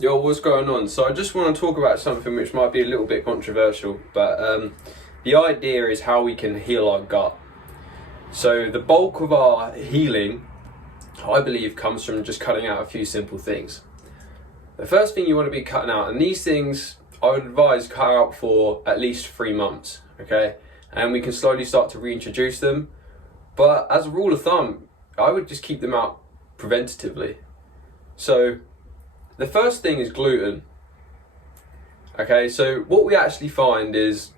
Yo, what's going on? So I just want to talk about something which might be a little bit controversial, but the idea is how we can heal our gut. So the bulk of our healing, I believe, comes from just cutting out a few simple things. The first thing you want to be cutting out, and these things I would advise cut out for at least 3 months, okay? And we can slowly start to reintroduce them. But as a rule of thumb, I would just keep them out preventatively. So the first thing is gluten. Okay, so what we actually find is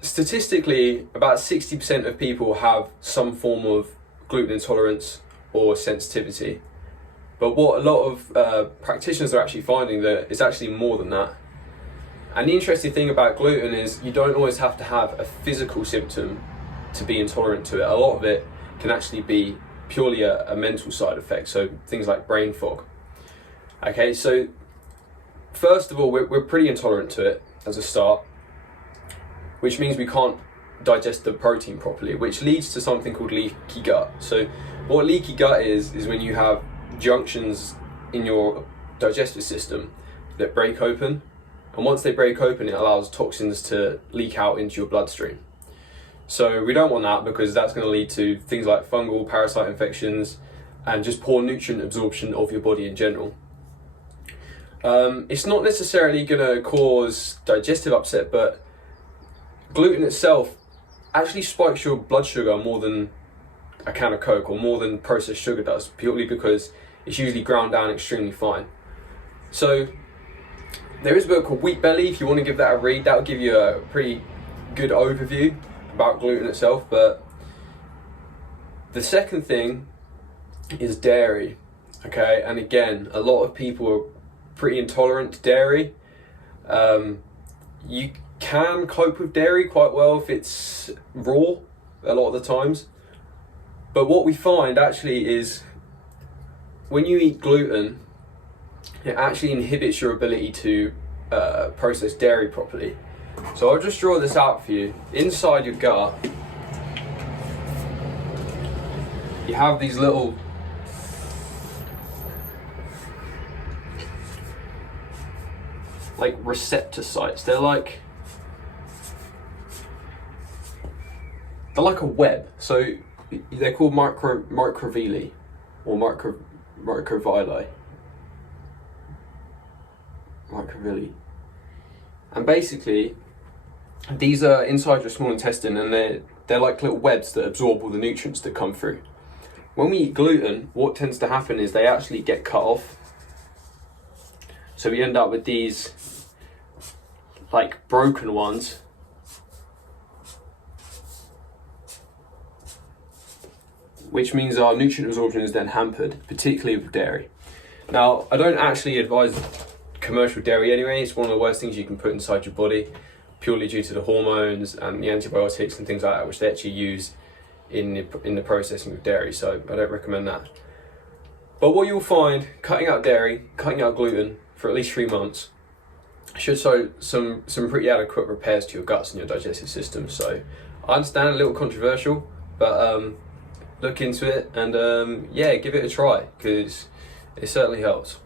statistically about 60% of people have some form of gluten intolerance or sensitivity. But what a lot of practitioners are actually finding that it's actually more than that. And the interesting thing about gluten is you don't always have to have a physical symptom to be intolerant to it. A lot of it can actually be purely a mental side effect, so things like brain fog. Okay, so first of all, we're pretty intolerant to it as a start, which means we can't digest the protein properly, which leads to something called leaky gut. So what leaky gut is when you have junctions in your digestive system that break open, and once they break open, it allows toxins to leak out into your bloodstream. So we don't want that, because that's going to lead to things like fungal, parasite infections, and just poor nutrient absorption of your body in general. It's not necessarily going to cause digestive upset, but gluten itself actually spikes your blood sugar more than a can of Coke or more than processed sugar does, purely because it's usually ground down extremely fine. So there is a book called Wheat Belly. If you want to give that a read, that will give you a pretty good overview about gluten itself. But the second thing is dairy. Okay, and again, a lot of people are pretty intolerant to dairy. You can cope with dairy quite well if it's raw a lot of the times. But what we find actually is when you eat gluten, it actually inhibits your ability to process dairy properly. So I'll just draw this out for you. Inside your gut, you have these little receptor sites. They're like a web. So they're called microvilli or microvilli. And basically, these are inside your small intestine, and they're like little webs that absorb all the nutrients that come through. When we eat gluten, what tends to happen is they actually get cut off. So we end up with these like broken ones. Which means our nutrient absorption is then hampered, particularly with dairy. Now, I don't actually advise commercial dairy anyway. It's one of the worst things you can put inside your body, purely due to the hormones and the antibiotics and things like that, which they actually use in the processing of dairy. So I don't recommend that. But what you'll find, cutting out dairy, cutting out gluten for at least 3 months, should show some pretty adequate repairs to your guts and your digestive system. So I understand a little controversial, but look into it and yeah, give it a try, because it certainly helps.